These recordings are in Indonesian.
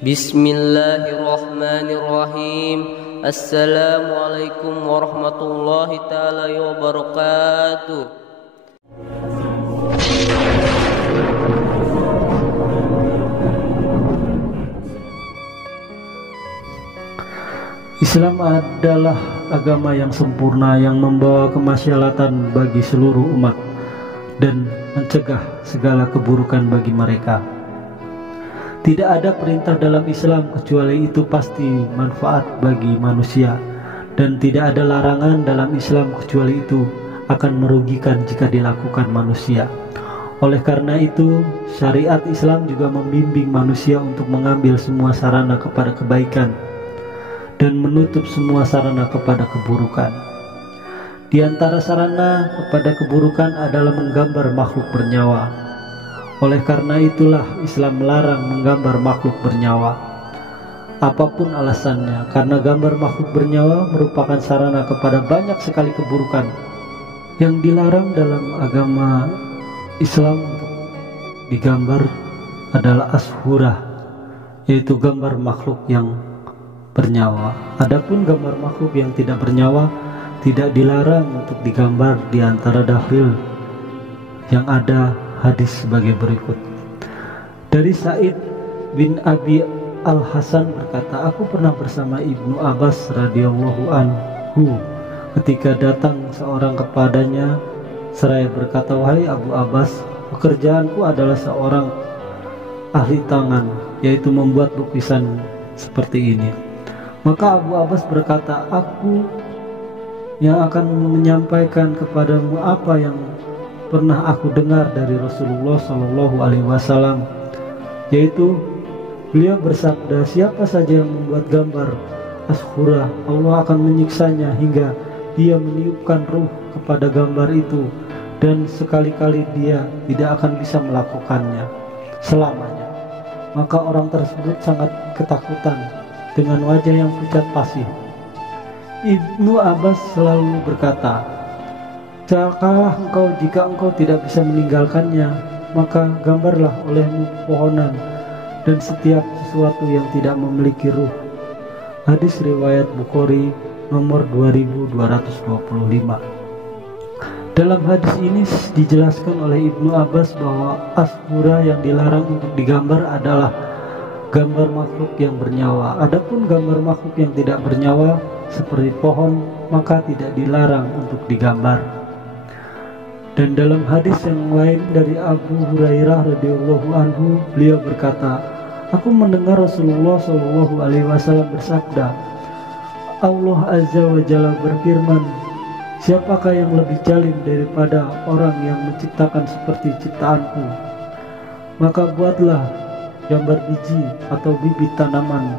Bismillahirrahmanirrahim. Assalamualaikum warahmatullahi ta'ala wabarakatuh. Islam adalah agama yang sempurna yang membawa kemaslahatan bagi seluruh umat dan mencegah segala keburukan bagi mereka. Tidak ada perintah dalam Islam kecuali itu pasti manfaat bagi manusia, dan tidak ada larangan dalam Islam kecuali itu akan merugikan jika dilakukan manusia. Oleh karena itu, syariat Islam juga membimbing manusia untuk mengambil semua sarana kepada kebaikan dan menutup semua sarana kepada keburukan. Di antara sarana kepada keburukan adalah menggambar makhluk bernyawa. Oleh karena itulah Islam melarang menggambar makhluk bernyawa, apapun alasannya, karena gambar makhluk bernyawa merupakan sarana kepada banyak sekali keburukan. Yang dilarang dalam agama Islam untuk digambar adalah ashurah, yaitu gambar makhluk yang bernyawa. Adapun gambar makhluk yang tidak bernyawa tidak dilarang untuk digambar. Di antara dalil yang ada hadis sebagai berikut. Dari Sa'id bin Abi Al-Hasan berkata, aku pernah bersama Ibnu Abbas radhiyallahu anhu ketika datang seorang kepadanya seraya berkata, wahai Abu Abbas, pekerjaanku adalah seorang ahli tangan, yaitu membuat lukisan seperti ini. Maka Abu Abbas berkata, aku yang akan menyampaikan kepadamu apa yang pernah aku dengar dari Rasulullah Shallallahu Alaihi Wasallam, yaitu beliau bersabda, siapa saja yang membuat gambar ashura, Allah akan menyiksanya hingga dia meniupkan ruh kepada gambar itu, dan sekali-kali dia tidak akan bisa melakukannya selamanya. Maka orang tersebut sangat ketakutan dengan wajah yang pucat pasi. Ibnu Abbas selalu berkata, celakalah engkau jika engkau tidak bisa meninggalkannya, maka gambarlah olehmu pohonan dan setiap sesuatu yang tidak memiliki ruh. Hadis riwayat Bukhari nomor 2225. Dalam hadis ini dijelaskan oleh Ibnu Abbas bahwa ashura yang dilarang untuk digambar adalah gambar makhluk yang bernyawa. Adapun gambar makhluk yang tidak bernyawa seperti pohon, maka tidak dilarang untuk digambar. Dan dalam hadis yang lain dari Abu Hurairah radhiyallahu anhu, beliau berkata, aku mendengar Rasulullah Shallallahu Alaihi Wasallam bersabda, Allah Azza wa Jalla berfirman, siapakah yang lebih zalim daripada orang yang menciptakan seperti ciptaanku? Maka buatlah gambar biji atau bibit tanaman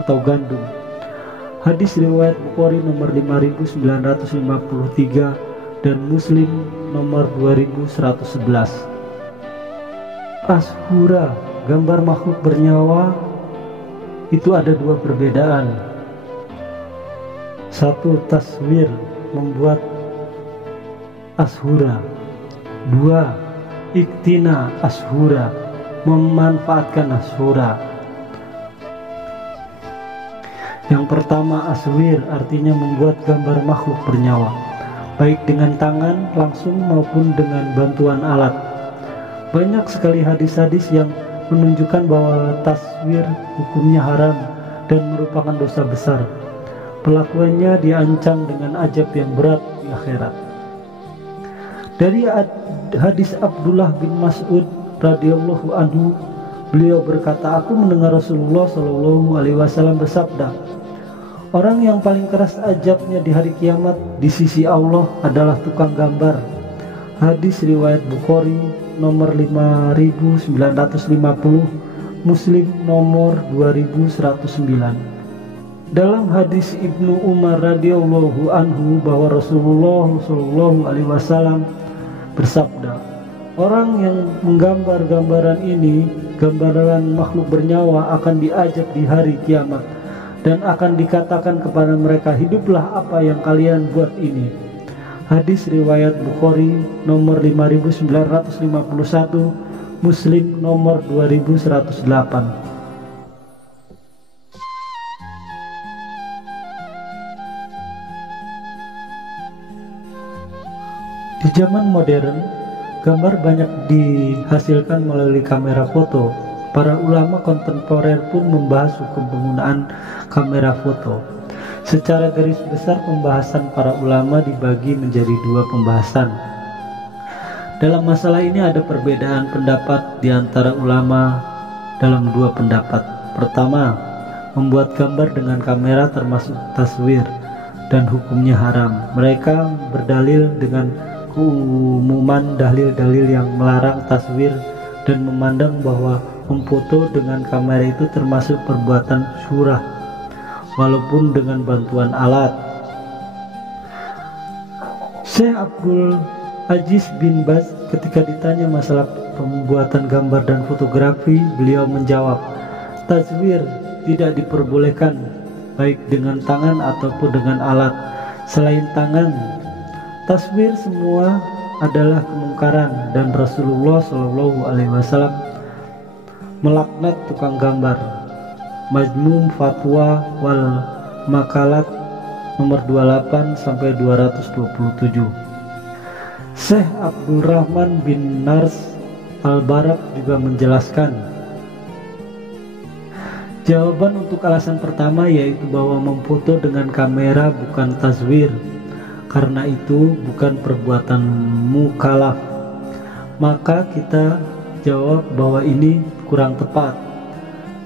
atau gandum. Hadis riwayat Bukhari nomor 5953 dan Muslim nomor 2111. Ashura, gambar makhluk bernyawa, itu ada dua perbedaan. Satu, taswir, membuat ashura. Dua, iktina ashura, memanfaatkan ashura. Yang pertama, aswir, artinya membuat gambar makhluk bernyawa, baik dengan tangan langsung maupun dengan bantuan alat. Banyak sekali hadis-hadis yang menunjukkan bahwa taswir hukumnya haram dan merupakan dosa besar. Pelakuannya diancam dengan azab yang berat di akhirat. Dari hadis Abdullah bin Mas'ud radhiyallahu anhu, beliau berkata, aku mendengar Rasulullah Shallallahu Alaihi Wasallam bersabda, orang yang paling keras azabnya di hari kiamat di sisi Allah adalah tukang gambar. Hadis riwayat Bukhari nomor 5950, Muslim nomor 2109. Dalam hadis Ibnu Umar radhiyallahu anhu bahwa Rasulullah Shallallahu Alaihi Wasallam bersabda, orang yang menggambar gambaran ini, gambaran makhluk bernyawa, akan diazab di hari kiamat dan akan dikatakan kepada mereka, hiduplah apa yang kalian buat ini. Hadis riwayat Bukhari nomor 5951, Muslim nomor 2108. Di zaman modern, gambar banyak dihasilkan melalui kamera foto. Para ulama kontemporer pun membahas hukum penggunaan kamera foto. Secara garis besar, pembahasan para ulama dibagi menjadi dua pembahasan. Dalam masalah ini ada perbedaan pendapat di antara ulama dalam dua pendapat. Pertama, membuat gambar dengan kamera termasuk taswir dan hukumnya haram. Mereka berdalil dengan keumuman dalil-dalil yang melarang taswir dan memandang bahwa memfoto dengan kamera itu termasuk perbuatan syurah walaupun dengan bantuan alat. Syekh Abdul Aziz bin Baz ketika ditanya masalah pembuatan gambar dan fotografi, beliau menjawab, taswir tidak diperbolehkan baik dengan tangan ataupun dengan alat selain tangan. Taswir semua adalah kemungkaran dan Rasulullah SAW melaknat tukang gambar. Majmu' Fatwa wal Makalat nomor 28 sampai 227. Syekh Abdul Rahman bin Nars Al-Barak juga menjelaskan jawaban untuk alasan pertama, yaitu bahwa memfoto dengan kamera bukan taswir. Karena itu bukan perbuatan mukallaf. Maka kita jawab bahwa ini kurang tepat,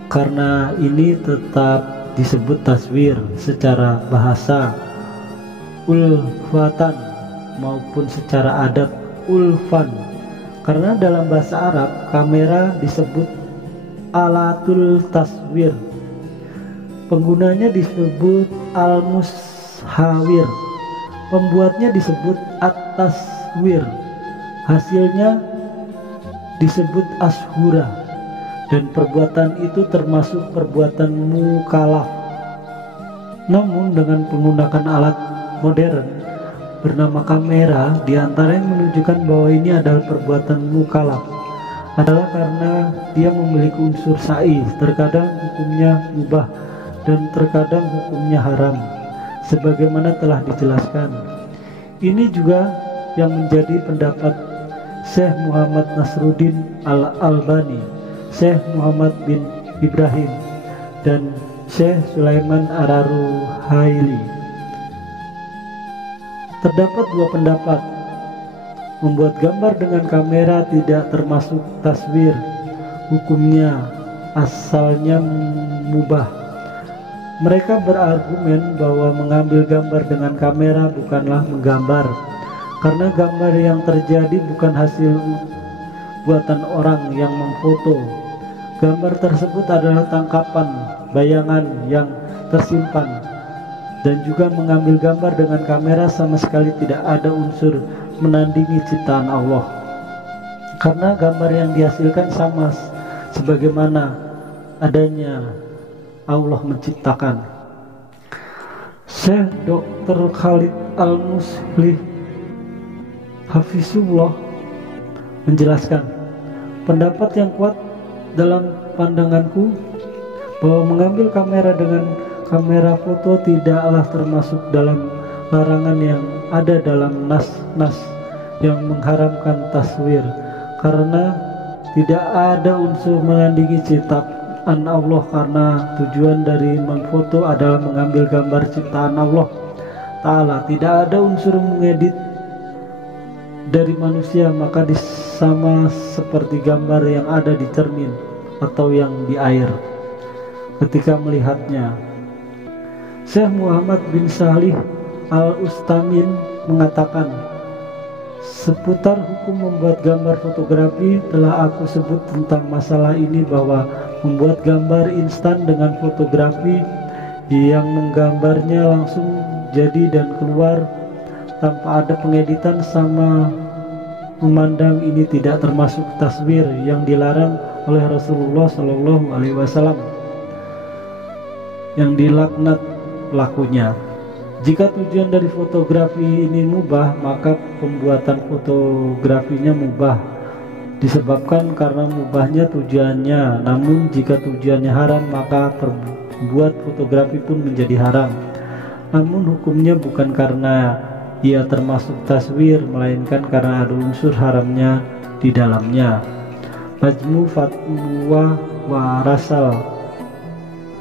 karena ini tetap disebut taswir secara bahasa ulfatan maupun secara adat ulfan. Karena dalam bahasa Arab kamera disebut alatul taswir, penggunanya disebut al-mushawir, pembuatnya disebut at-taswir, hasilnya disebut ashura, dan perbuatan itu termasuk perbuatan mukallaf. Namun dengan menggunakan alat modern bernama kamera, diantara yang menunjukkan bahwa ini adalah perbuatan mukallaf adalah karena dia memiliki unsur sa'i, terkadang hukumnya mubah dan terkadang hukumnya haram, sebagaimana telah dijelaskan. Ini juga yang menjadi pendapat Syekh Muhammad Nasruddin Al-Albani, Syekh Muhammad bin Ibrahim, dan Syekh Sulaiman Ar-Ruhaili. Terdapat dua pendapat. Membuat gambar dengan kamera tidak termasuk taswir, hukumnya asalnya mubah. Mereka berargumen bahwa mengambil gambar dengan kamera bukanlah menggambar, karena gambar yang terjadi bukan hasil buatan orang yang memfoto. Gambar tersebut adalah tangkapan bayangan yang tersimpan, dan juga mengambil gambar dengan kamera sama sekali tidak ada unsur menandingi ciptaan Allah, karena gambar yang dihasilkan sama sebagaimana adanya Allah menciptakan. Syekh Dr. Khalid Al-Muslih Hafizullah menjelaskan, pendapat yang kuat dalam pandanganku bahwa mengambil kamera dengan kamera foto tidaklah termasuk dalam larangan yang ada dalam nas-nas yang mengharamkan taswir, karena tidak ada unsur menandingi ciptaan Allah, karena tujuan dari memfoto adalah mengambil gambar ciptaan Allah Ta'ala. Tidak ada unsur mengedit dari manusia, maka sama seperti gambar yang ada di cermin atau yang di air ketika melihatnya. Syekh Muhammad bin Salih Al-Ustamin mengatakan, seputar hukum membuat gambar fotografi telah aku sebut tentang masalah ini, bahwa membuat gambar instan dengan fotografi yang menggambarnya langsung jadi dan keluar tanpa ada pengeditan sama memandang ini tidak termasuk taswir yang dilarang oleh Rasulullah SAW yang dilaknat pelakunya. Jika tujuan dari fotografi ini mubah, maka pembuatan fotografinya mubah disebabkan karena mubahnya tujuannya. Namun jika tujuannya haram, maka pembuat fotografi pun menjadi haram. Namun hukumnya bukan karena ia termasuk taswir, melainkan karena ada unsur haramnya di dalamnya. Majmu Fatwa wa Rasal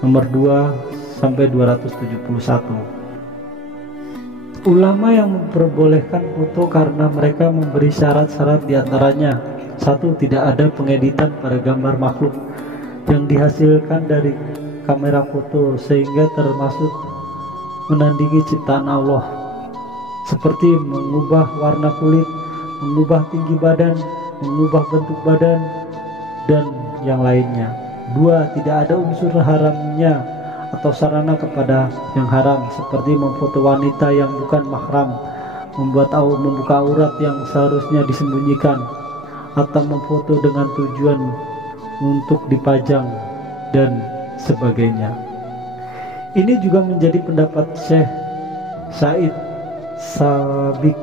nomor 2 sampai 271. Ulama yang memperbolehkan foto karena mereka memberi syarat-syarat diantaranya: 1. Tidak ada pengeditan pada gambar makhluk yang dihasilkan dari kamera foto sehingga termasuk menandingi ciptaan Allah, seperti mengubah warna kulit, mengubah tinggi badan, mengubah bentuk badan, dan yang lainnya. 2. Tidak ada unsur haramnya atau sarana kepada yang haram, seperti memfoto wanita yang bukan mahram, membuka aurat yang seharusnya disembunyikan, atau memfoto dengan tujuan untuk dipajang, dan sebagainya. Ini juga menjadi pendapat Syekh Said Sabiq,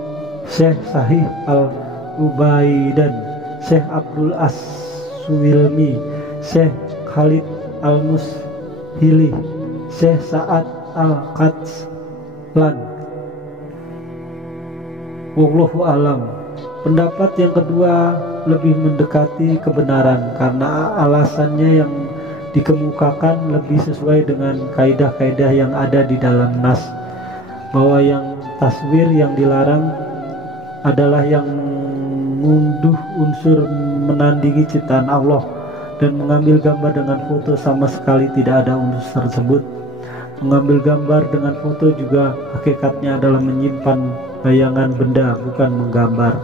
Syekh Sahih Al-Ubaidan, Syekh Abdul As-Suwilmi, Syekh Khalid Al-Mushili, Syekh Sa'ad Al-Qatslan. Wallahu alam. Pendapat yang kedua lebih mendekati kebenaran karena alasannya yang dikemukakan lebih sesuai dengan kaidah-kaidah yang ada di dalam nas, bahwa yang taswir yang dilarang adalah yang mengunduh unsur menandingi ciptaan Allah dan mengambil gambar dengan foto sama sekali tidak ada unsur tersebut. Mengambil gambar dengan foto juga hakikatnya adalah menyimpan bayangan benda, bukan menggambar.